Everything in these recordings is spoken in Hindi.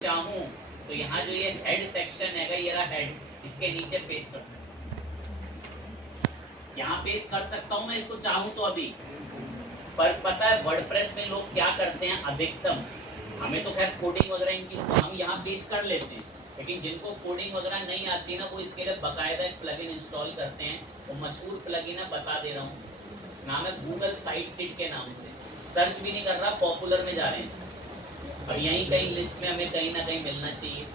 चाहूँ तो यहाँ जो ये हेड सेक्शन है ये रहा हेड, इसके नीचे पेस्ट कर सकता हूँ, यहाँ पेस्ट कर सकता हूँ मैं इसको चाहूँ तो अभी। पर पता है वर्डप्रेस में लोग क्या करते हैं अधिकतम, हमें तो खैर कोडिंग वगैरह इनकी तो हम यहाँ पेस्ट कर लेते हैं, लेकिन जिनको कोडिंग वगैरह नहीं आती ना वो इसके लिए बाकायदा एक प्लगइन इंस्टॉल करते हैं। वो मशहूर प्लगइन है, बता दे रहा हूँ, नाम है गूगल साइट किट के नाम से। सर्च भी नहीं कर रहा, पॉपुलर में जा रहे हैं। और यहीं कहीं लिस्ट में हमें कहीं ना कहीं मिलना चाहिए।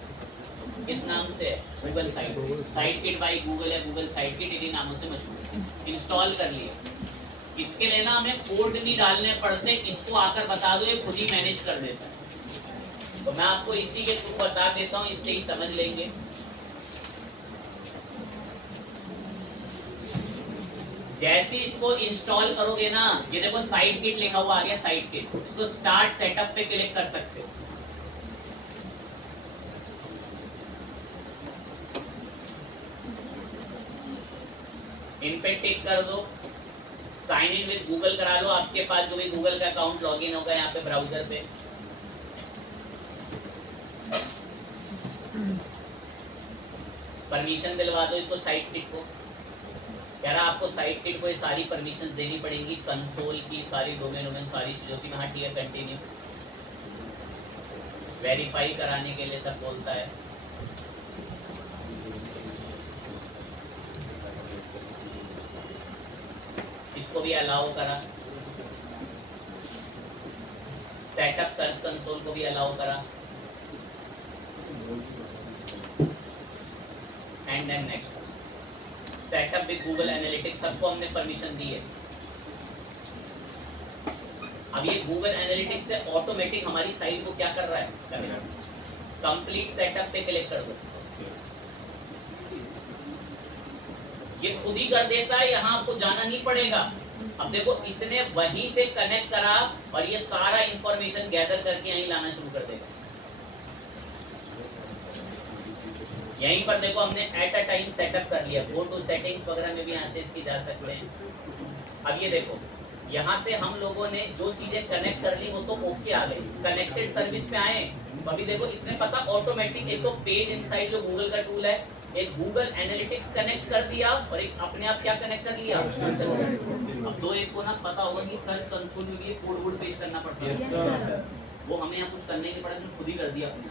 किस नाम से है? Google site kit by Google है, गूगल साइट किट इन्हीं नामों से मशहूर है। इंस्टॉल कर लिया। इसके लिए ना हमें कोड नहीं डालने पड़ते, इसको आकर बता दो, ये खुद ही मैनेज कर देता है। तो मैं आपको इसी के थ्रू बता देता हूँ, इससे ही समझ लेंगे। जैसे इसको इंस्टॉल करोगे ना, ये देखो साइट किट लिखा हुआ आ गया, साइट किट। इसको स्टार्ट सेटअप पे क्लिक कर सकते हो। इन पे टिक कर दो, साइन इन विद गूगल करा लो। आपके पास जो भी गूगल का अकाउंट लॉगिन होगा यहाँ पे ब्राउजर पे, परमिशन दिलवा दो इसको साइट किट को। कह रहा आपको साइट किट को ये सारी परमिशन देनी पड़ेगी, कंसोल की सारी, डोमेन सारी चीजों की। वहाँ ठीक है, कंटिन्यू। वेरीफाई कराने के लिए सब बोलता है। इसको भी अलाउ करा, सेटअप सर्च कंसोल को भी अलाउ करा, and then next setup with Google Analytics, सबको हमने परमिशन दी है। अब ये गूगल एनालिटिक्स से ऑटोमेटिक हमारी साइट को क्या कर रहा है, कंप्लीट सेटअप पे क्लिक कर दो, ये खुद ही कर देता है, यहाँ आपको जाना नहीं पड़ेगा। अब देखो इसने वहीं से कनेक्ट करा और ये सारा इंफॉर्मेशन गैदर करके यहीं लाना शुरू कर देगा। यहीं पर देखो हमने एट अ टाइम सेटअप कर लिया। गो टू सेटिंग्स वगैरह में भी यहाँ से इसकी जा सकते हैं। अब ये देखो यहाँ से हम लोगों ने जो चीजें कनेक्ट कर ली वो तो ओके आ गई, कनेक्टेड सर्विस पे आए। अभी देखो इसने पता ऑटोमेटिक एक तो पेज इनसाइड जो गूगल का टूल है, एक गूगल एनालिटिक्स कनेक्ट कर दिया और एक अपने आप क्या कनेक्ट कर लिया। अब दो एक को ना पता होगा कि सर्च कंसोल में भी कोड वोड पेस्ट करना पड़ता है, वो हमें यहाँ कुछ करने नहीं पड़ा, खुद ही कर दिया अपने।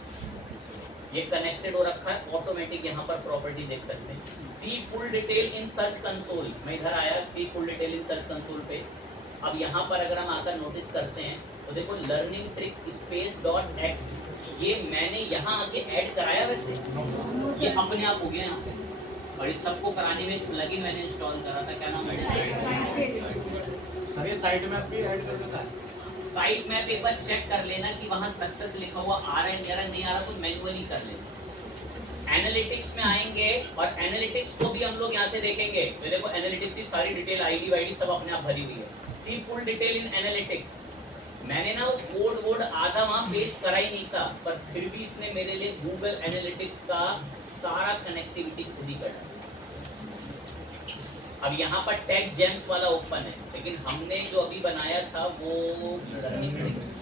ये कनेक्टेड हो रखा है ऑटोमेटिक। यहाँ पर प्रॉपर्टी देख सकते हैं, see full detail in search console. मैं इधर आया see full detail in search console पे। अब यहाँ पर अगर हम आकर नोटिस करते हैं तो देखो learning tricks space dot act, ये मैंने यहाँ आके ऐड कराया, वैसे ये अपने आप हो गया यहाँ पे। और इस सबको कराने में प्लगइन मैंने इंस्टॉल करा था, क्या नाम है, सर ये साइट मैप भी ऐड कर देता है। साइट मैप एक बार चेक कर लेना कि वहाँ सक्सेस लिखा हुआ आ रहा है, नहीं आ रहा तो मैनुअली कर लेना। एनालिटिक्स में आएंगे और एनालिटिक्स को भी हम लोग यहाँ से देखेंगे तो देखो एनालिटिक्स की सारी डिटेल आईडी वाईडी सब अपने आप भरी हुई है। सी फुल डिटेल इन एनालिटिक्स, मैंने ना वो कोड वोड आधा वहाँ पेस्ट करा ही नहीं था, पर फिर भी इसने मेरे लिए गूगल एनालिटिक्स का सारा कनेक्टिविटी खुद ही कर। अब यहाँ पर टेक जेम्स वाला ओपन है, लेकिन हमने जो अभी बनाया था वो लर्निंग ट्रिक्स,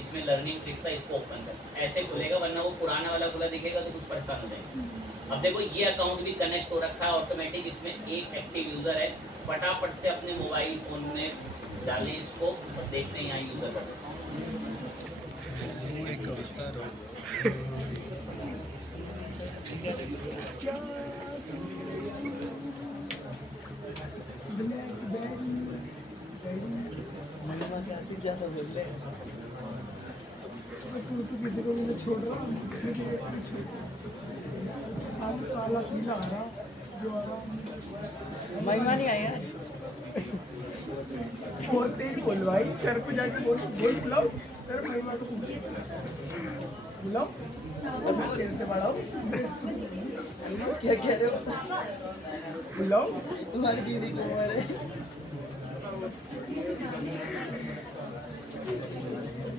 इसमें लर्निंग ट्रिक्स था, इसको ओपन कर ऐसे खुलेगा, वरना वो पुराना वाला खुला दिखेगा तो कुछ परेशान हो जाएगा। अब देखो ये अकाउंट भी कनेक्ट हो रखा है ऑटोमेटिक, इसमें एक एक्टिव यूज़र है। फटाफट से अपने मोबाइल फ़ोन में डालें इसको और देखते हैं यहाँ यूज़र कर सकते किसी को मुझे छोड़ रहा काला पीला आ रहा जो आ रहा महिमा नहीं आई आज। बोलते ही बोल भाई, सर को जाके बोल बुलाओ, सर महिमा को बुलाओ, मैं तेरे से बड़ा हूँ। क्या कह रहे हो? बुलाओ तुम्हारी दीदी को मारे।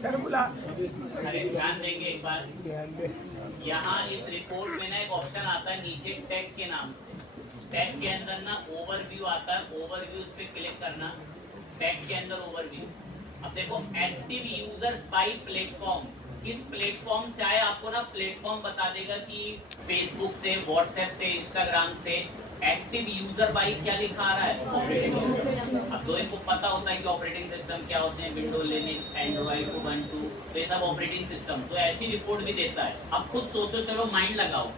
सर बुला। अरे ध्यान देंगे एक बार, ध्यान दे। यहाँ इस रिपोर्ट में ना एक ऑप्शन आता है नीचे टैग के नाम से, टैग के अंदर ना ओवरव्यू आता है, ओवरव्यू पे क्लिक करना, टैग के अंदर ओवरव्यू। अब देखो एक्टिव यूजर्स बाय प्लेटफॉर्म, किस प्लेटफॉर्म से आए, आपको ना प्लेटफॉर्म बता देगा कि फेसबुक से, व्हाट्सएप से, इंस्टाग्राम से एक्टिव यूजर बाई क्या लिखा आ रहा है, ऑपरेटिंग सिस्टम। अब लोगों को पता होता है कि ऑपरेटिंग सिस्टम क्या होते हैं, विंडो, लिनक्स, एंड्रॉइड, उबंटू, तो ये सब ऑपरेटिंग सिस्टम। तो ऐसी रिपोर्ट भी देता है। अब खुद सोचो, चलो माइंड लगाओ,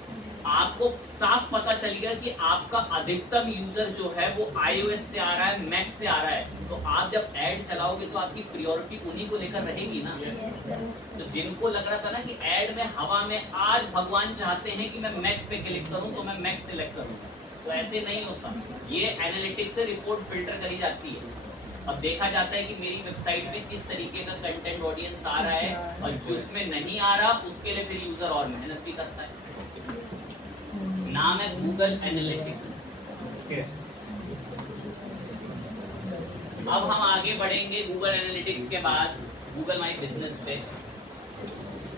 आपको साफ पता चल गया कि आपका अधिकतम यूजर जो है वो iOS से आ रहा है, मैक से आ रहा है, तो आप जब ऐड चलाओगे तो आपकी प्रायोरिटी उन्हीं को लेकर रहेगी ना। तो जिनको लग रहा था ना कि ऐड में हवा में, आज भगवान चाहते हैं कि मैं मैक पे क्लिक करूं तो मैं मैक सिलेक्ट करूं, तो ऐसे नहीं होता। ये एनालिटिक्स से रिपोर्ट फिल्टर करी जाती है। अब देखा जाता है कि मेरी वेबसाइट में किस तरीके का कंटेंट ऑडियंस आ रहा है, और जिसमें नहीं आ रहा उसके लिए फिर यूजर और मेहनत भी करता है। नाम है गूगल एनालिटिक्स। अब हम आगे बढ़ेंगे गूगल एनालिटिक्स के बाद गूगल माई बिजनेस पे।